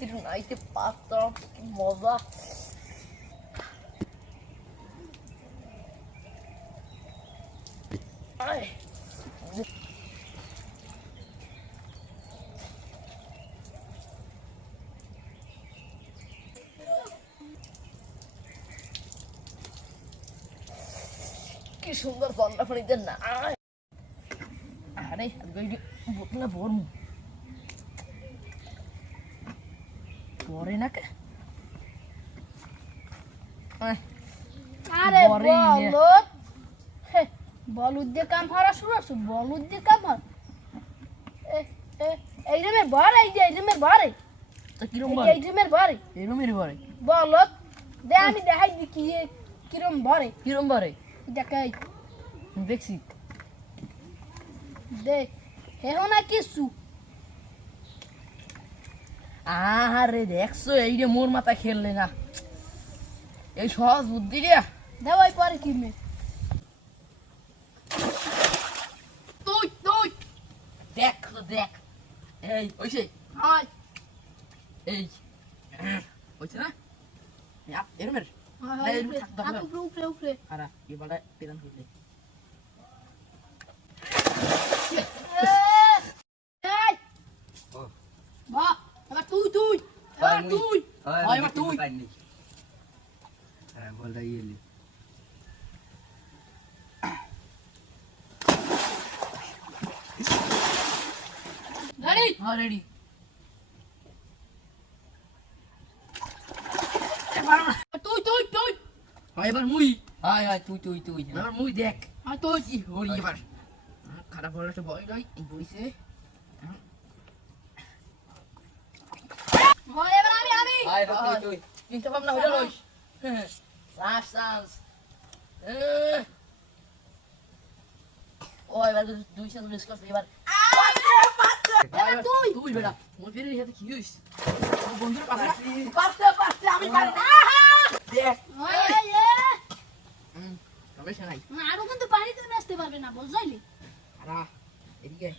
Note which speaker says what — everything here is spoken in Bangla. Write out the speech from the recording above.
Speaker 1: মিস্ত্রি নাইতে কি মজা। কি সুন্দর ঠান্ডা পানিতে না আরে আজকে বোতলে ভরমু পরে না কে
Speaker 2: আরে হে বলুদ দিয়ে কাম হারা শুরু আছে বলুদ দিয়ে কাম হার। এই রুমের বার এই যে এই রুমের বার। এই
Speaker 1: তা কিরম বলে
Speaker 2: এই রুমের বার।
Speaker 1: এরমের বলে
Speaker 2: বলত দে আমি দেখাই দি কি কিরম ভরে
Speaker 1: কিরম বলে
Speaker 2: দেখাই।
Speaker 1: দেখছি।
Speaker 2: দেখ হে না কিছু।
Speaker 1: আরে দেখছ এই রে মোর মাথা খেললে না। এই সহজ বুদ্ধি রে।
Speaker 2: দেওয়াই পরে কি মে
Speaker 1: তুই তুই। দেখ দেখ। এই
Speaker 2: হাই
Speaker 1: এই ওইছে না? ইয়া, এরমের।
Speaker 2: উপরে উপরে উপরে
Speaker 1: আরা এবারে পেরান হইলে
Speaker 2: এই। বা এবার তুই তুই এবার তুই।
Speaker 1: হয়, এবার তুই।
Speaker 3: হ্যাঁ বলটা ইয়েলি
Speaker 2: রেডি
Speaker 1: হ্যাঁ রেডি
Speaker 2: তুই তুই তুই।
Speaker 1: হয় এবার মুই।
Speaker 3: হাই হাই তুই তুই তুই।
Speaker 1: এবার মুই দেখ।
Speaker 2: আর তুই।
Speaker 1: হরি এবার? হ্যাঁ, খারাপ হলে একটা ভয় নয় এই বইছে
Speaker 2: হয় এবার
Speaker 3: হাই তুই
Speaker 1: চিন্তা ভাবনা হইল লইস লাস্ট চান্স ও এবার দুই চান্স মিস করছে এবার
Speaker 2: তুই
Speaker 1: বেটা মোর ফিরে হাতে কি হইস বন্ধুর পাশে পারতে পারতে আমি পারি না দেখ সমস্যা নাই
Speaker 2: আরও কিন্তু পানিতে নাচতে পারবে না বুঝলি
Speaker 1: আরা এদিকে